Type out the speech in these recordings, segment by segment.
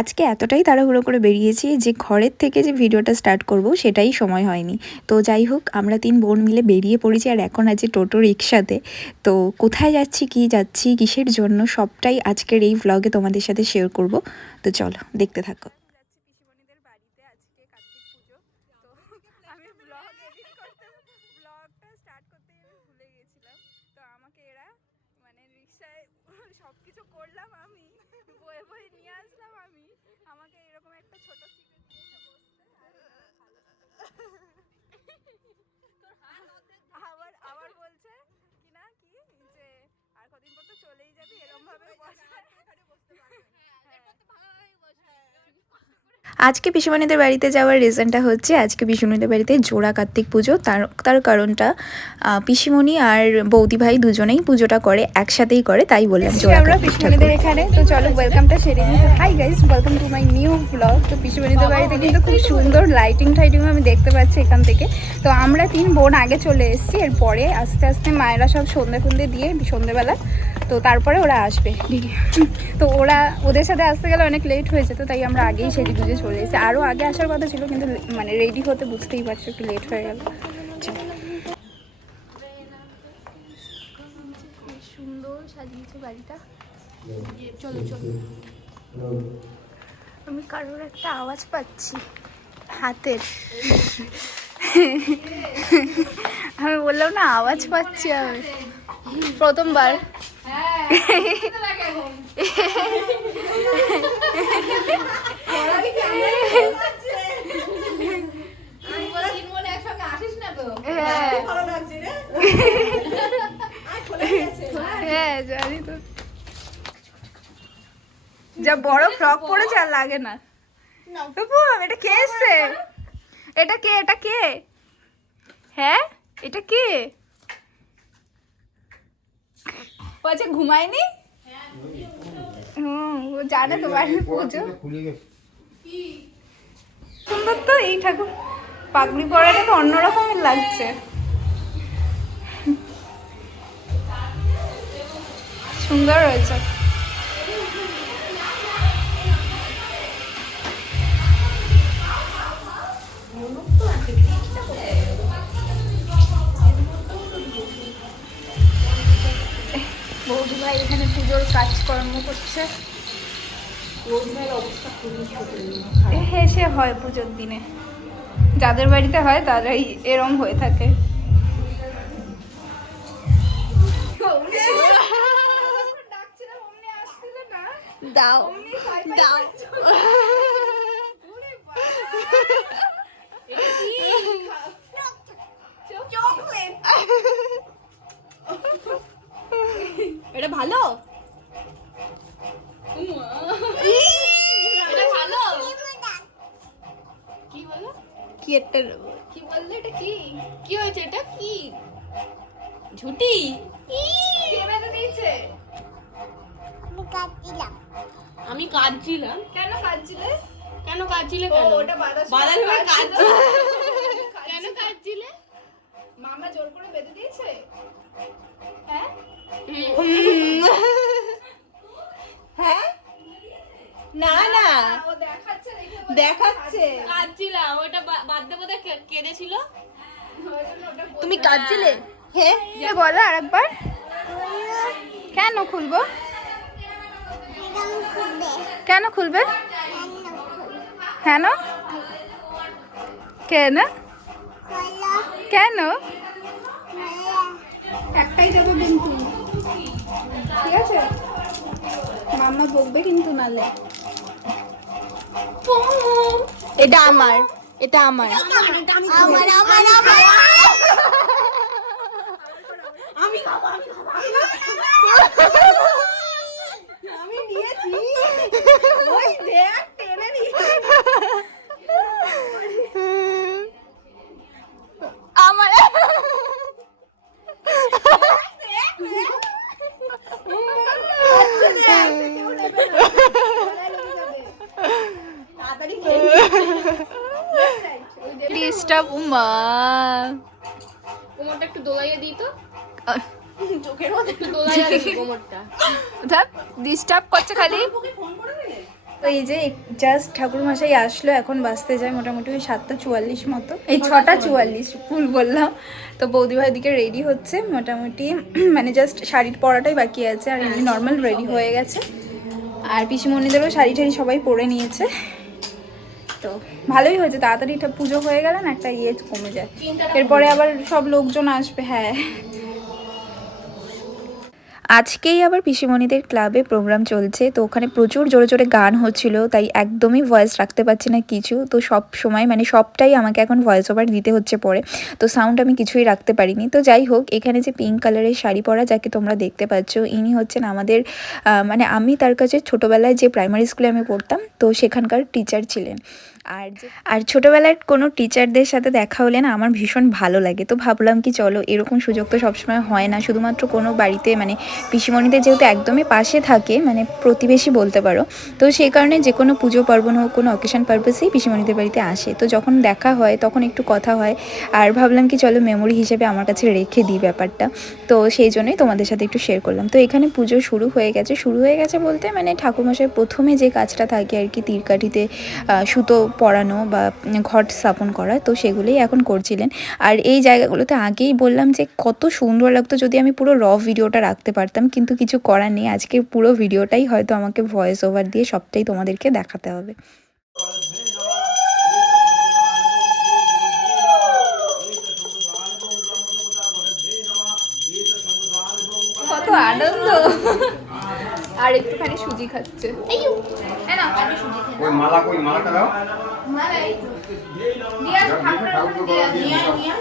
আজকে এতটাই তাড়াহুড়ো করে বেরিয়েছি যে ঘরের থেকে যে ভিডিওটা স্টার্ট করব সেটাই সময় হয়নি। তো যাই হোক, আমরা তিন বোন মিলে বেরিয়ে পড়েছি আর এখন আছি টোটো রিক্সাতে তো কোথায় যাচ্ছি, কি যাচ্ছি, কিসের জন্য সবটাই আজকের এই ভ্লগে তোমাদের সাথে শেয়ার করব। তো চলো, দেখতে থাকো যাচ্ছি পিসিমণিদের বাড়িতে আজকে কার্তিক পুজো তো আমি ব্লগ এডিট করতে ব্লগটা স্টার্ট করতে গিয়ে আমি ভুলে গেছিলাম তো আমাকে এরা মানে রিক্সায় সব কিছু করলাম আমি বয়ে বয়ে নিয়ে আসলাম আমি আমাকে এরকম একটা ছোট সিটে দিয়েছে বসতে আর ভালো আবার আবার বলছে কি না কি যে আর কদিন পর তো চলেই যাবি এরকম ভাবে আজকে পিসুমণিদের বাড়িতে যাওয়ার রিজনটা হচ্ছে আজকে পিসুমণিদের বাড়িতে জোড়া কার্তিক পুজো। তার তার কারণটা আহ, পিসিমণি আর বৌদি ভাই দুজনেই পুজোটা করে একসাথেই করে তাই বললাম জোড়া আমরা পিসুমণিদের এখানে। তো চলো ওয়েলকামটা সেরে নিই। Hi guys welcome to my new blog তো পিসুমণিদের বাড়িতে কিন্তু খুব সুন্দর। লাইটিং টাইটিং আমি দেখতে পাচ্ছি এখান থেকে। তো আমরা তিন বোন আগে চলে এসেছি এরপরে আস্তে আস্তে মায়েরা সব সন্ধে ফন্দে দিয়ে সন্ধেবেলা তো তারপরে ওরা আসবে। তো ওরা ওদের সাথে আসতে গেলে অনেক লেট হয়ে যেত, তাই আমরা আগেই সেটি বুঝে চলে এসেছি। আরও আগে আসার কথা ছিল, কিন্তু মানে রেডি হতে বুঝতেই পারছ, একটু লেট হয়ে গেল। চলো। সুন্দর সাজিয়েছে বাড়িটা। চলো চলো। আমি কারোর একটা আওয়াজ পাচ্ছি, হাতের। আমি বললাম না, আওয়াজ পাচ্ছি আমি প্রথমবার। যা বড় ফ্রক পরেছে আর লাগে না। এটা কে এসছে? এটা কে? এটা কে? হ্যাঁ? এটা কে? আচ্ছা ঘুমায়নি? হুম জানে তো বাড়ির পুজো। সুন্দর তো এই ঠাকুর। পাগড়ি পরাটা তো অন্যরকমের লাগছে। সুন্দর হয়েছে। বৌদি ভাই এখানে পুজোর কাজকর্ম করছে। হেসে হয় পুজোর দিনে। যাদের বাড়িতে হয় তারাই এরম হয়ে থাকে। দাও দাও। এটা ভালো? এটা ভালো? কি বলো কি একটা কি বললে এটা কি? কি হয়েছে? এটা কি? ঝুটি? কে বেঁধে দিয়েছে? আমি কাঁদছিলাম। কেন কাঁদছিলে? কেন কাঁদছিলে কেন? ওটা কাঁদছিল। কাঁদছিলে। কেন কাঁদছিলে? মামা জোর করে বেঁধে দিয়েছে? হ্যাঁ? না না। দেখাচ্ছে। কাঁদছিলাম ওটা বা- বাদ্য বোধহয় কে- কেঁদেছিল। তুমি হ্যাঁ। বলো আরেকবার। কেন খুলবো? কেন খুলবে? কেন? কেন? কেন? একটাই দেবো কিন্তু। ঠিক আছে? মাম্মা বকবে কিন্তু নালে। এটা আমার এটা আমার। আমার আমার আমার। আমি খাব আমি খাব। আমি নিয়েছি। ওই দেখ টেনে নি আমার তাড়াতাড়ি ডিস্টার্ব উমা কোমরটা একটু দোলাইয়ে দিই তো। চোখের মধ্যে একটু দোলাইয়ে দিই কোমরটা। ডিস্টার্ব করছে খালি। ফোন করে দিলে? তো এই যে জাস্ট ঠাকুরমশাই আসলো এখন বাঁচতে যায় মোটামুটি ওই সাতটা চুয়াল্লিশ মতো। এই ছটা চুয়াল্লিশ। ভুল বললাম। তো বৌদিভাই দিকে রেডি হচ্ছে মোটামুটি মানে জাস্ট শাড়ির পরাটাই বাকি আছে আর এমনি নর্মাল রেডি হয়ে গেছে। আর পিসিমণিদেরও শাড়ি টাড়ি সবাই পরে নিয়েছে। তো ভালোই হয়েছে তাড়াতাড়ি এটা পুজো হয়ে গেলে না একটা ইয়ে কমে যায়। এরপরে আবার সব লোকজন আসবে হ্যাঁ। আজকেই আবার পিসিমণিদের ক্লাবে প্রোগ্রাম চলছে। তো ওখানে প্রচুর জোরে জোরে গান হচ্ছিল, তাই একদমই ভয়েস রাখতে পারছি না কিছু। তো সব সময় মানে সবটাই আমাকে এখন ভয়েস ওভার দিতে হচ্ছে পরে। তো সাউন্ড আমি কিছুই রাখতে পারিনি। তো যাই হোক, এখানে যে পিঙ্ক কালারের শাড়ি পরা যাকে তোমরা দেখতে পাচ্ছ, ইনি হচ্ছেন আমাদের মানে আমি তার কাছে ছোটোবেলায় যে প্রাইমারি স্কুলে আমি পড়তাম, তো সেখানকার টিচার ছিলেন। আর আর ছোটোবেলার কোনো টিচারদের সাথে দেখা হলে না আমার ভীষণ ভালো লাগে। তো ভাবলাম কি চলো এরকম সুযোগ তো সবসময় হয় না। শুধুমাত্র কোনো বাড়িতে মানে পিসিমণিদের যেহেতু একদমই পাশে থাকে মানে প্রতিবেশী বলতে পারো, তো সেই কারণে যে কোনো পুজো পার্বণ হোক, কোনো অকেশন পারপাসেই পিসিমণিদের বাড়িতে আসে। তো যখন দেখা হয়, তখন একটু কথা হয়। আর ভাবলাম কি চলো মেমোরি হিসেবে আমার কাছে রেখে দিই ব্যাপারটা। তো সেই জন্যই তোমাদের সাথে একটু শেয়ার করলাম। তো এখানে পুজো শুরু হয়ে গেছে। শুরু হয়ে গেছে বলতে মানে ঠাকুরমশাই প্রথমে যে কাজটা থাকে আর কি, তীরকাঠিতে সুতো পরানো বা ঘট স্থাপন করা, তো সেগুলোই এখন করছিলেন। আর এই জায়গাগুলোতে আগেই বললাম যে কত সুন্দর লাগতো যদি আমি পুরো র ভিডিওটা রাখতে পারতাম, কিন্তু কিছু করার নেই। আজকে পুরো ভিডিওটাই হয়তো আমাকে ভয়েস ওভার দিয়ে সবটাই তোমাদেরকে দেখাতে হবে। কত আনন্দ! আর একটুখানি সুজি খাচ্ছে। হ্যাঁ ওই মালা কই মালাটা দাও। দিয়া ঠাকুরের দিয়া, দিয়া,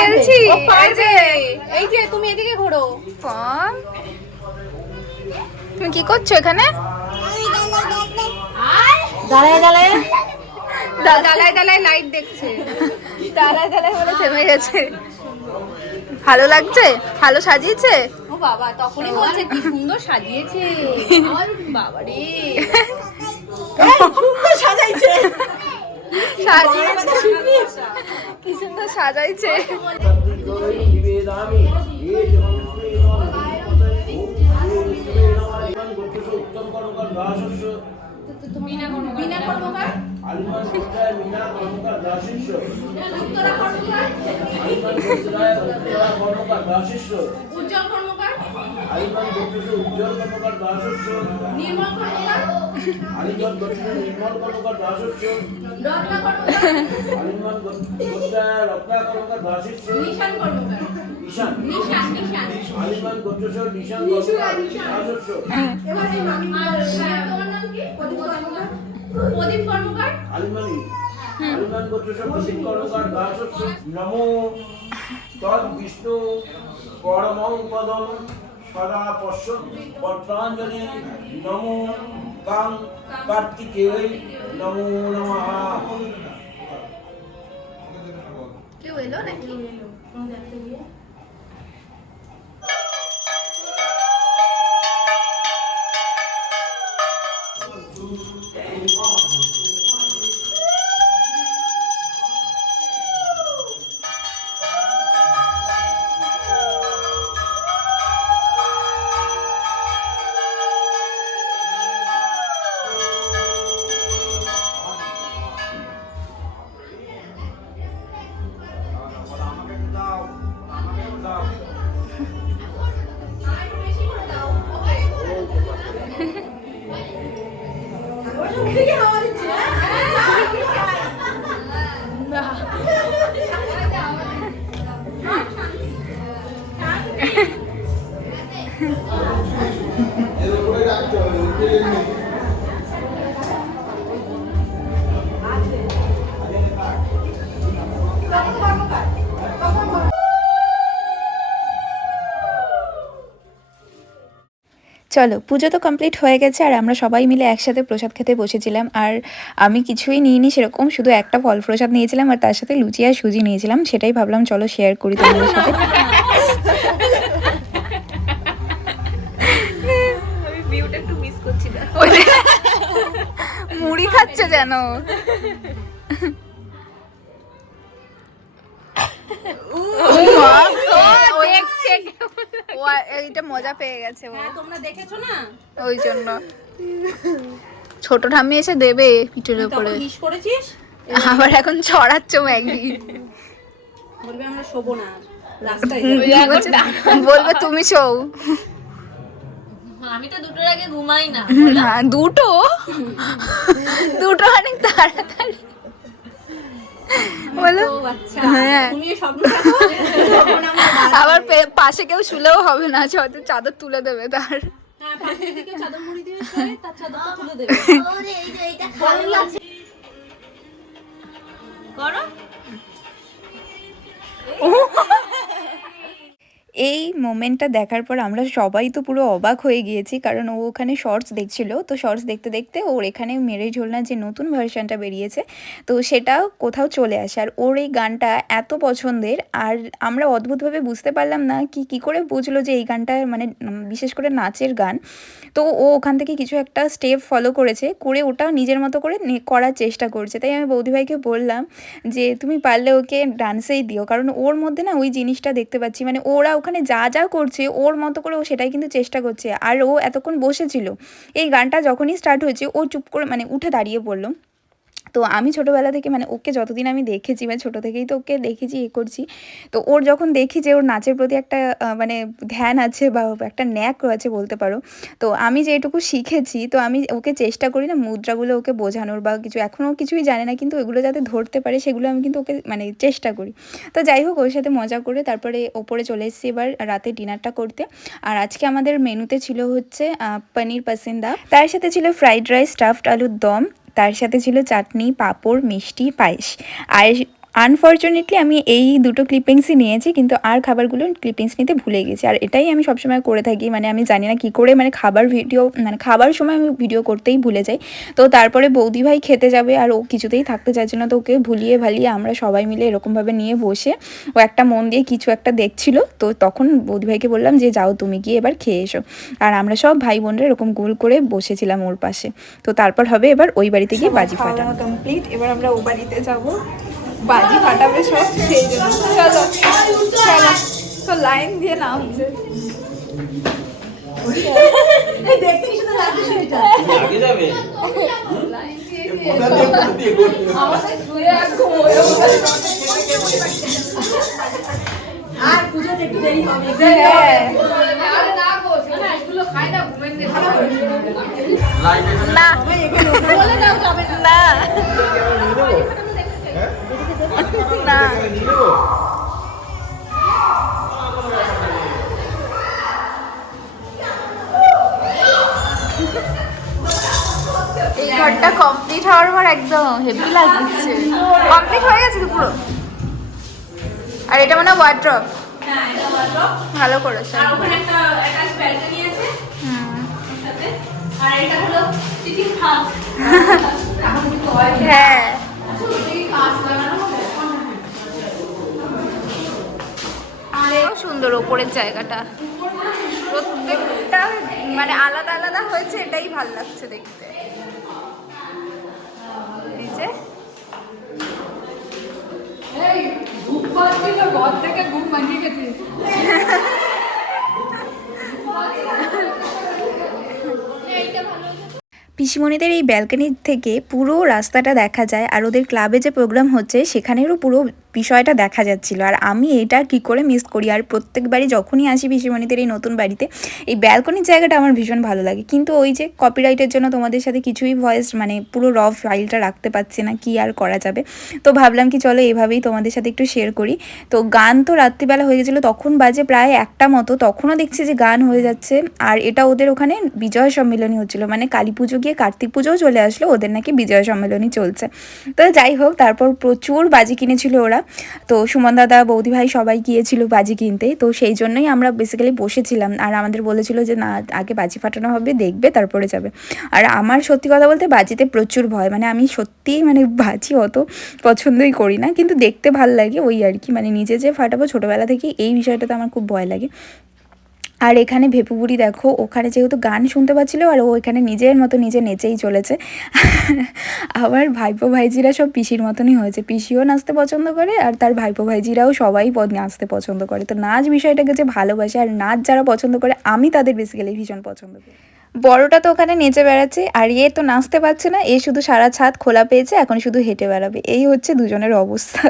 খেলছি। এই যে তুমি এদিকে ঘোরো। কম তুমি কি করছ এখানে? দাঁড়ায় দাঁড়ায়। দালায় দালায় লাইট দেখছে। দালায় দালায় বলে থেমে গেছে। ভালো লাগছে? ভালো সাজিয়েছে? ও বাবা তখনই বলছে কি সুন্দর সাজিয়েছে। বাবা রে সাজিয়েছে কি সুন্দর সাজাইছে উজ্জ্বল কর্মকার উজ্জ্বল কর্মকার দাসস্য নির্মল কর্মকার নির্মল কর্মকার দাসস্য রত্না কর্মকার আলিমান গোত্রায় রত্না কর্মকার আলিমান হ্যাঁ, নাম কি? প্রদীপ কর্মকার। কর্মকার? দাসস্য নমো। তদ বিষ্ণু। পরমং পদম। সদা পশ্য পত্রাঞ্জলি নমো। কাং কার্তিকেয় নমো নমঃ কেউ এলো নাকি চলো পুজো তো কমপ্লিট হয়ে গেছে আর আমরা সবাই মিলে একসাথে প্রসাদ খেতে বসেছিলাম। আর আমি কিছুই নিইনি সেরকম শুধু একটা ফল প্রসাদ নিয়েছিলাম আর তার সাথে লুচি আর সুজি নিয়েছিলাম। সেটাই ভাবলাম চলো শেয়ার করি তোমাদের সাথে। মুড়ি খাচ্ছে যেন? ও এইটা মজা পেয়ে গেছে ও। তোমরা দেখেছ না? ওই জন্য। ছোট ঠাম্মি এসে দেবে পিঠের উপরে করেছিস? আবার এখন ছড়াচ্ছ ম্যাগি। বলবে আমরা শোবো না বলবে তুমি শোও। আমি তো দুটোর আগে ঘুমাই না। হ্যাঁ, দুটো? দুটো অনেক তাড়াতাড়ি। বলো? আচ্ছা হ্যাঁ। আবার পাশে কেউ শুলেও হবে না হয়তো চাদর তুলে দেবে তার। হ্যাঁ পাশের দিকে চাদর মুড়ি দিয়ে শোয় তার চাদরটা তুলে দেবে। ভালো লাগছে। করো এই মোমেন্টটা দেখার পর আমরা সবাই তো পুরো অবাক হয়ে গিয়েছি, কারণ ও ওখানে শর্টস দেখছিল। তো শর্টস দেখতে দেখতে ওর এখানে মেরে ঝোলনা যে নতুন ভার্সনটা বেরিয়েছে, তো সেটা কোথাও চলে আসে। আর ওর এই গানটা এত পছন্দের, আর আমরা অদ্ভুতভাবে বুঝতে পারলাম না কি কি করে বুঝলো যে এই গানটা মানে বিশেষ করে নাচের গান। তো ও ওখান থেকে কিছু একটা স্টেপ ফলো করেছে, করে ওটাও নিজের মতো করে করার চেষ্টা করছে। তাই আমি বৌদিভাইকে বললাম যে, তুমি পারলে ওকে ডান্সেই দিও। কারণ ওর মধ্যে না ওই জিনিসটা দেখতে পাচ্ছি। মানে ওরা ওখানে যা যা করছে, ওর মতো করে ও সেটাই কিন্তু চেষ্টা করছে। আর ও এতক্ষণ বসেছিল। এই গানটা যখনই স্টার্ট হয়েছে, ও চুপ করে মানে উঠে দাঁড়িয়ে পড়ল। তো আমি ছোটোবেলা থেকে মানে ওকে যতদিন আমি দেখেছি মানে ছোটো থেকেই তো ওকে দেখেছি, এ করছি, তো ওর যখন দেখি যে ওর নাচের প্রতি একটা মানে ধ্যান আছে বা একটা ন্যাক আছে বলতে পারো, তো আমি যেটুকু শিখেছি, তো আমি ওকে চেষ্টা করি না মুদ্রাগুলো ওকে বোঝানোর বা কিছু এখনও কিছুই জানে না, কিন্তু ওগুলো যাতে ধরতে পারে সেগুলো আমি কিন্তু ওকে মানে চেষ্টা করি। তো যাই হোক, ওর সাথে মজা করে তারপরে ওপরে চলে এসেছি এবার রাতে ডিনারটা করতে, আর আজকে আমাদের মেনুতে ছিল হচ্ছে পনির পাসিন্দা, তার সাথে ছিল ফ্রাইড রাইস, স্টাফড আলুর দম তার সাথে ছিল চাটনি পাঁপড় মিষ্টি পায়েস। আর আনফর্চুনেটলি আমি এই দুটো ক্লিপিংসই নিয়েছি, কিন্তু আর খাবারগুলো ক্লিপিংস নিতে ভুলে গেছি। আর এটাই আমি সবসময় করে থাকি মানে আমি জানি না কী করে মানে খাবার ভিডিও মানে খাবার সময় আমি ভিডিও করতেই ভুলে যাই। তো তারপরে বৌদি ভাই খেতে যাবে, আর ও কিছুতেই থাকতে চাইছে না, তো ওকে ভুলিয়ে ভালিয়ে আমরা সবাই মিলে এরকমভাবে নিয়ে বসে ও একটা মন দিয়ে কিছু একটা দেখছিল। তো তখন বৌদি ভাইকে বললাম যে, যাও তুমি গিয়ে এবার খেয়ে এসো। আর আমরা সব ভাই বোনরা এরকম গোল করে বসেছিলাম ওর পাশে। তো তারপর হবে এবার ওই বাড়িতে গিয়ে বাজি ফাটানো। কমপ্লিট এবার আমরা ও বাড়িতে যাব। বাজি ফাটাবে সব সেই জন্য। চলো চলো। তো লাইন দিয়ে না হচ্ছে আর পুজোতে একটু দেরি হবে। না। না। না এই ঘরটা কমপ্লিট হওয়ার পর একদম হেভি লাগছে। কমপ্লিট হয়ে গেছে পুরো? আর এটা মানে ওয়ার্ড্রপ ভালো করেছে। আর ওখানে একটা অ্যাটাচ ব্যালকনি আছে ওর সাথে আর এটা হলো সিটিং হাউস হ্যাঁ খুব সুন্দর ওপরের জায়গাটা। প্রত্যেকটা মানে আলাদা আলাদা হয়েছে এটাই ভালো লাগছে দেখতে। এই যে। পিসিমণিদের এই ব্যালকনির থেকে পুরো রাস্তাটা দেখা যায় আর ওদের ক্লাবে যে প্রোগ্রাম হচ্ছে সেখানেরও পুরো বিষয়টা দেখা যাচ্ছিল। আর আমি এটা কি করে মিস করি? আর প্রত্যেকবারই যখনই আসি পিসিমণিদের এই নতুন বাড়িতে, এই ব্যালকনির জায়গাটা আমার ভীষণ ভালো লাগে। কিন্তু ওই যে কপিরাইটের জন্য তোমাদের সাথে কিছুই ভয়েস মানে পুরো র ফাইলটা রাখতে পারছি না, কি আর করা যাবে? তো ভাবলাম কি চলো এভাবেই তোমাদের সাথে একটু শেয়ার করি। তো গান তো রাত্রিবেলা হয়ে গেছিল, তখন বাজে প্রায় একটা মতো। তখনও দেখছি যে গান হয়ে যাচ্ছে। আর এটা ওদের ওখানে বিজয় সম্মেলনী হচ্ছিল। মানে কালী পুজো গিয়ে কার্তিক পুজোও চলে আসলো, ওদের নাকি বিজয় সম্মেলনী চলছে। তো যাই হোক, তারপর প্রচুর বাজি কিনেছিল ওরা। তো সুমন দাদা, বৌদি ভাই সবাই গিয়েছিল বাজি কিনতে, তো সেই জন্যই আমরা বেসিক্যালি বসেছিলাম। আর আমাদের বলেছিল যে, না, আগে বাজি ফাটানো হবে, দেখবে, তারপরে যাবে। আর আমার সত্যি কথা বলতে বাজিতে প্রচুর ভয় মানে আমি সত্যিই মানে বাজি অত পছন্দই করি না, কিন্তু দেখতে ভালো লাগে ওই আর কি মানে নিজে যে ফাটাবো ছোটোবেলা থেকে এই বিষয়টাতে আমার খুব ভয় লাগে। আর এখানে ভেপুপুরি দেখো, ওখানে যেহেতু গান শুনতে পাচ্ছিল আর ও এখানে নিজের মতো নিজে নেচেই চলেছে। আবার ভাইপো ভাইজিরা সব পিসির মতনই হয়েছে। পিসিও নাচতে পছন্দ করে আর তার ভাইপো ভাইজিরাও সবাই নাচতে পছন্দ করে। তো নাচ বিষয়টাকে যে ভালোবাসে আর নাচ যারা পছন্দ করে, আমি তাদের বেসিক্যালি ভীষণ পছন্দ করি। বড়টা তো ওখানে নেচে বেড়াচ্ছে আর এ তো নাচতে পারছে না, এ শুধু সারা ছাদ খোলা পেয়েছে, এখন শুধু হেঁটে বেড়াবে। এই হচ্ছে দুজনের অবস্থা।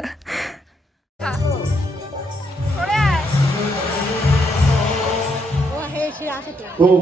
খুব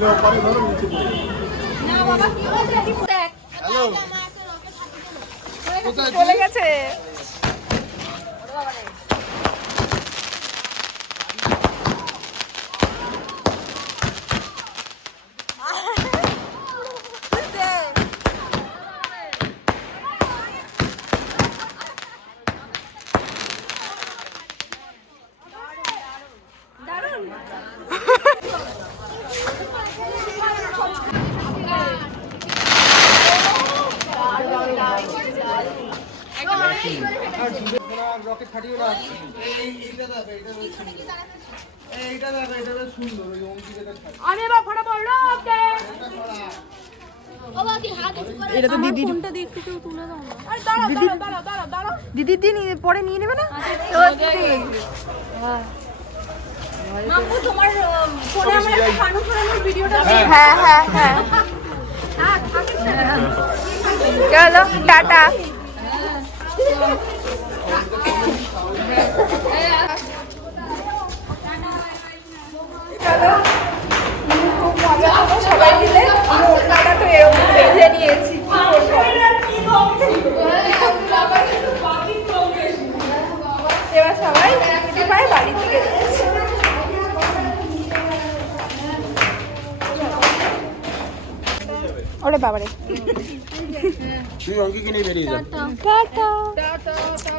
লাস্ট চলে গেছে। এটা দিদি নিয়ে পরে নিয়ে নেবে না? হ্যাঁ। হ্যাঁ হ্যাঁ চলো টাটা খুব মজা হলো সবাই মিলে ওনারা তো এরকম বেঁধে নিয়েছি কি করব? এবার সবাই পায় বাড়ি থেকে যাচ্ছে ওরে বাবারে তুই অঙ্কিকে নিয়ে বেরিয়ে যা টাটা ta ta